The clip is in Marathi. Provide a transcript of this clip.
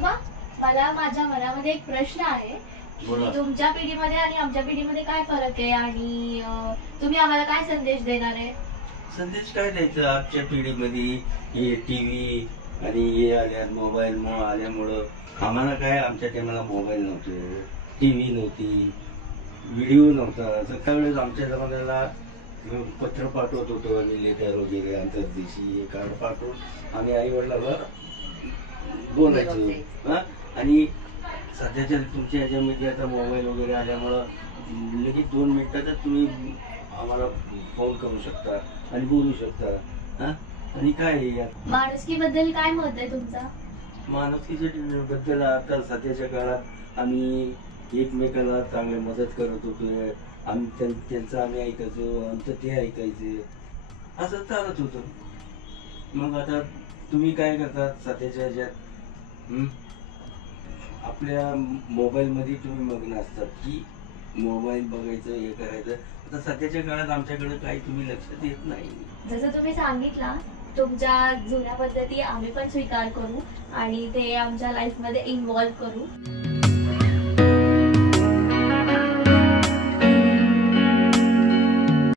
आजोबा, मला माझ्या मनामध्ये एक प्रश्न आहे की तुमच्या पिढीमध्ये आणि आमच्या पिढीमध्ये काय फरक आहे आणि तुम्ही आम्हाला काय संदेश देणार आहे? संदेश काय द्यायचं? आजच्या पिढीमध्ये हे टीव्ही आणि हे आल्या, मोबाईल आल्यामुळं आम्हाला काय, आमच्या टायमाला मोबाईल नव्हते, टीव्ही नव्हती, व्हिडिओ नव्हता. त्यावेळेस आमच्या जमान्याला पत्र पाठवत होतो आणि लेटर वगैरे अंतर्देशी हे कार्ड पाठवून आम्ही आई वडिलांना बोलायचो. आणि सध्याच्या तुमच्या ह्याच्यामध्ये आता मोबाईल वगैरे आल्यामुळं लगेच 2 मिनिटातच तुम्ही आम्हाला फोन करू शकता आणि बोलू शकता. आणि काय माणुसकी बद्दल काय मत आहे तुमचा? माणुसकीच्या बद्दल आता सध्याच्या काळात आम्ही एकमेकाला चांगली मदत करत होतो. आम्ही त्यांचं आम्ही ऐकायचो, आमचं ते ऐकायचे, असं चालत होतं. मग आता तुम्ही काय करतात सध्याच्या ह्याच्यात? आपल्या मोबाईलमध्ये तुम्ही मग्न असतात की मोबाईल बघायचं, हे करायचं. आता सध्याच्या काळात आमच्याकडे काही तुम्ही लक्ष देत नाही. जसं तुम्ही सांगितलं, तुमच्या जुन्या पद्धती आम्ही पण स्वीकार करू आणि ते आमच्या लाईफ मध्ये इन्व्हॉल्व करू.